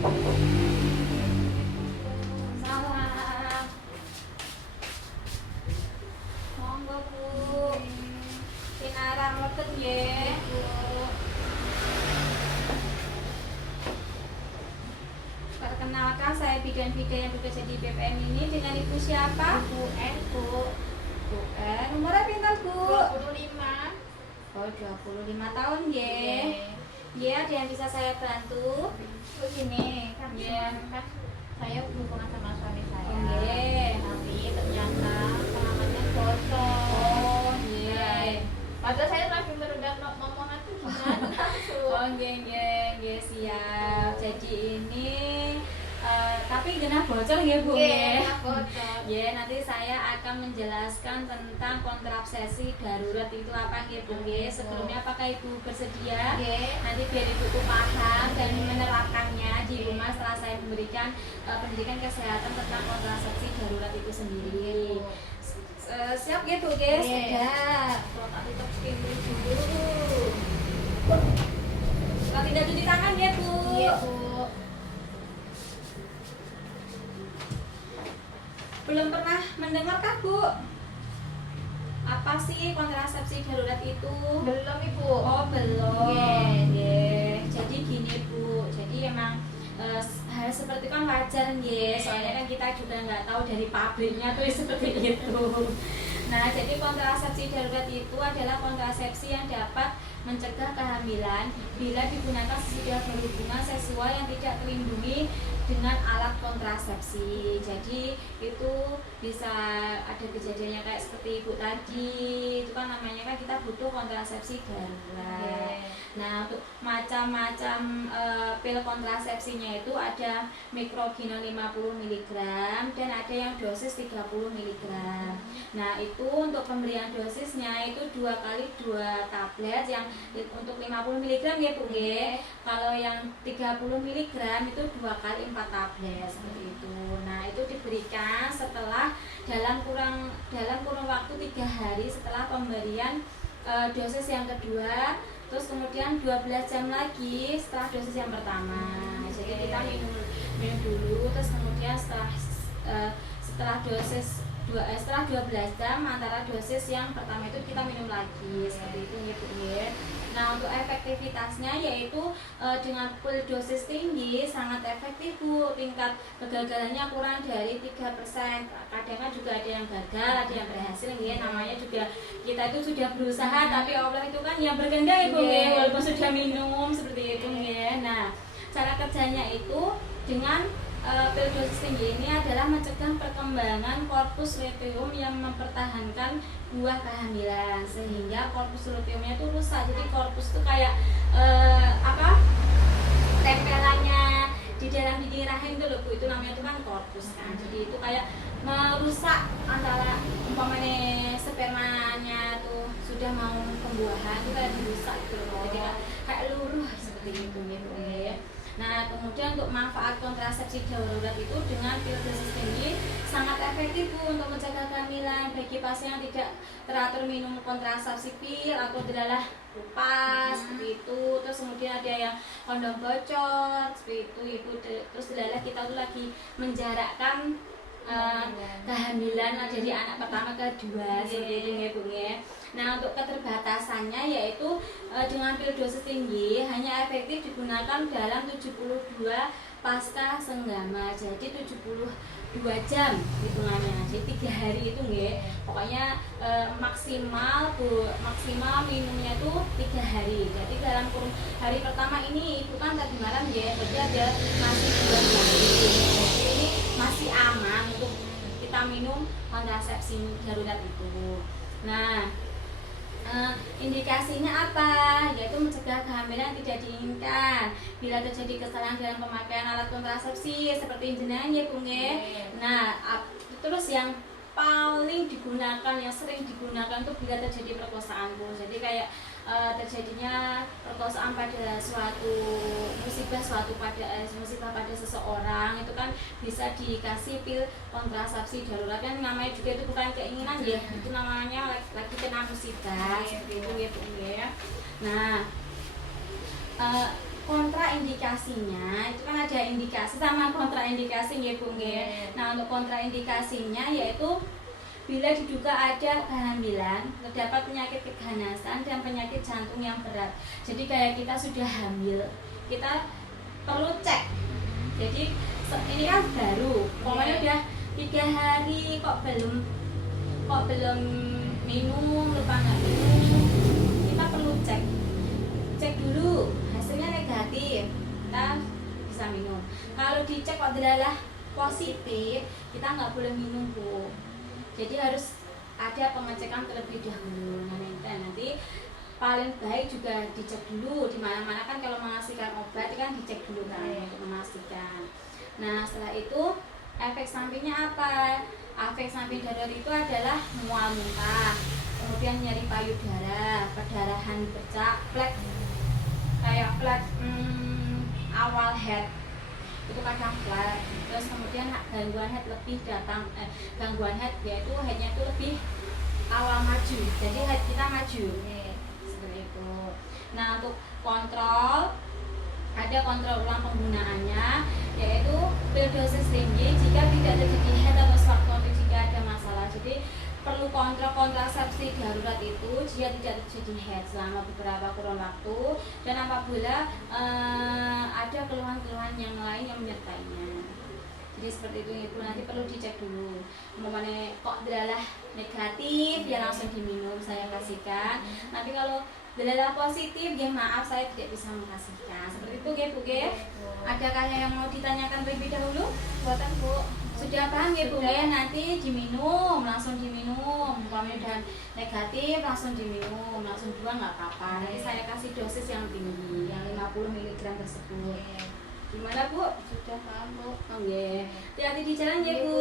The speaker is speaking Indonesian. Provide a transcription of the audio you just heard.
Salam. Monggo Bu. Pinarang mboten nggih, Bu. Perkenalkan, saya bidan-bidan yang bekerja di BPM ini. Dengan Ibu siapa? Bu N, Bu. Bu Umurnya pintar Bu? 25. Oh, 25 tahun nggih. Nggih, ada yang bisa saya bantu? Bu gini, kan kan saya hubungan sama suami saya. Nggih. Tapi ternyata pengamannya bocor. Oh, nggih. Padahal saya lagi merendah ngomongan tuh gimana langsung. Oh, nggih, siap. Jadi ini tapi genah bocor nggih Bu nggih. Bocor. Ya, nanti saya akan menjelaskan tentang kontrasepsi darurat itu apa nggih Bu nggih. Sebelumnya apakah Ibu bersedia? Nggih. Nanti biar Ibu tuh paham dan menerapkannya di rumah setelah saya memberikan pendidikan kesehatan tentang kontrasepsi darurat itu sendiri. Siap gitu guys? Sudah. Kalau tak tutup skin dulu. Kalau tidak cuci tangan ya Bu. Iya, Bu. Belum pernah mendengar kah Bu? Apa sih kontrasepsi darurat itu? Belum, Ibu. Oh belum. Nggih. Nggih. Jadi gini Bu. Jadi emang hal seperti kan wajar nggih. Soalnya kan kita juga nggak tahu dari pabriknya tuh seperti itu. Nah, jadi kontrasepsi darurat itu adalah kontrasepsi yang dapat mencegah kehamilan bila digunakan sesudah berhubungan seksual yang tidak terlindungi dengan alat kontrasepsi. Jadi itu bisa ada kejadiannya kayak seperti Ibu tadi, itu kan namanya kan kita butuh kontrasepsi darurat. Nah, untuk macam-macam pil kontrasepsinya itu ada mikroginon 50 mg dan ada yang dosis 30 mg. Nah, itu untuk pemberian dosisnya itu 2 kali 2 tablet, yang untuk 50 mg ya Bu nggih. Kalau yang 30 mg itu 2 kali 4 tablet seperti itu. Nah, itu diberikan setelah dalam kurun waktu 3 hari setelah pemberian dosis yang kedua, terus kemudian 12 jam lagi setelah dosis yang pertama. Jadi kita minum dulu, terus kemudian setelah 12 jam antara dosis yang pertama itu kita minum lagi seperti itu ya Bu ya. Nah, untuk efektivitasnya yaitu dengan full dosis tinggi sangat efektif Bu. Tingkat kegagalannya kurang dari 3%. Kadang juga ada yang gagal, ada yang berhasil ya. Namanya juga kita itu sudah berusaha, tapi Allah itu kan yang berkehendak ya Bu ya. Walaupun sudah minum seperti itu ya. Nah, cara kerjanya itu dengan pil dosis tinggi ini adalah mencegah perkembangan korpus luteum yang mempertahankan buah kehamilan, sehingga korpus luteumnya itu rusak. Jadi korpus itu kayak tempelannya di dalam dinding rahim itu loh Bu, itu namanya itu kan korpus kan. Jadi itu kayak merusak antara umpamanya spermanya tuh sudah mau pembuahan itu kayak dirusak gitu loh. Jadi kayak luruh seperti itu gitu ya. Nah, kemudian untuk manfaat kontrasepsi darurat itu dengan pil dosis tinggi sangat efektif Bu untuk mencegah kehamilan bagi pasien yang tidak teratur minum kontrasepsi pil atau adalah lupa seperti itu. Terus kemudian ada yang kondom bocor seperti itu Ibu. Terus adalah kita tuh lagi menjarakkan kehamilan dari anak pertama ke kedua seperti itu ya Bu ya. Nah, untuk keterbatasannya yaitu dengan pil dosis tinggi hanya efektif digunakan dalam 72 pasca senggama. Jadi 72 jam hitungannya. Jadi 3 hari itu nggih. Pokoknya maksimal minumnya itu 3 hari. Jadi dalam kurun hari pertama ini Ibu kan tadi malam ya, berarti ada masih 2 hari. Jadi ini masih aman untuk kita minum kontrasepsi darurat itu. Nah, indikasinya apa? Yaitu mencegah kehamilan tidak diinginkan bila terjadi kesalahan dalam pemakaian alat kontrasepsi seperti jenengan ya Bu nggih. Nah, terus yang paling digunakan, yang sering digunakan tuh bila terjadi perkosaan Bu. Jadi kayak terjadinya perkosaan pada suatu musibah pada seseorang, itu kan bisa dikasih pil kontrasepsi darurat. Kan namanya juga itu bukan keinginan ya, itu namanya lagi kena musibah seperti itu ya Bu ya. Nah, kontraindikasinya itu kan ada indikasi sama kontraindikasi nggih Bu nggih. Nah, untuk kontraindikasinya yaitu bila diduga ada kehamilan, terdapat penyakit keganasan dan penyakit jantung yang berat. Jadi kayak kita sudah hamil, kita perlu cek. Jadi ini kan baru, pokoknya udah 3 hari kok belum minum, lupa nggak minum, kita perlu cek dulu, hasilnya negatif, kita bisa minum. Kalau dicek kok adalah positif, kita nggak boleh minum Bu. Jadi harus ada pengecekan terlebih dahulu. Nah, nanti paling baik juga dicek dulu di mana-mana kan kalau mengasihkan obat kan dicek dulu kan untuk memastikan. Nah, setelah itu efek sampingnya apa? Efek samping darurat itu adalah mual muntah, kemudian nyeri payudara, perdarahan bercak, flek kayak flek awal head itu kadang flat, terus kemudian gangguan head lebih datang gangguan head yaitu headnya itu lebih awal maju, jadi head kita maju seperti itu. Nah, untuk kontrol ada kontrol ulang penggunaannya yaitu pil dosis tinggi jika tidak terjadi head atau sewaktu jika ada masalah. Jadi perlu kontrol kontrasepsi darurat itu jika tidak terjadi head selama beberapa kurun waktu dan apabila ada keluhan-keluhan yang lain yang menyertainya. Jadi seperti itu Ibu, nanti perlu dicek dulu. Umpamanya kok adalah negatif ya langsung diminum saya kasihkan. Nanti kalau adalah positif ya maaf saya tidak bisa mengkasihkan. Seperti itu ya Bu ya. Adakah yang mau ditanyakan terlebih dahulu? Buatan Bu. Sudah paham ya Bu ya, nanti diminum, langsung diminum. Umpamanya udah negatif langsung diminum, langsung buang nggak apa-apa. Nanti saya kasih dosis yang tinggi, yang 50 mg tersebut. Gimana Bu? Sudah paham Bu. Oh iya. Hati-hati di jalan ya Bu.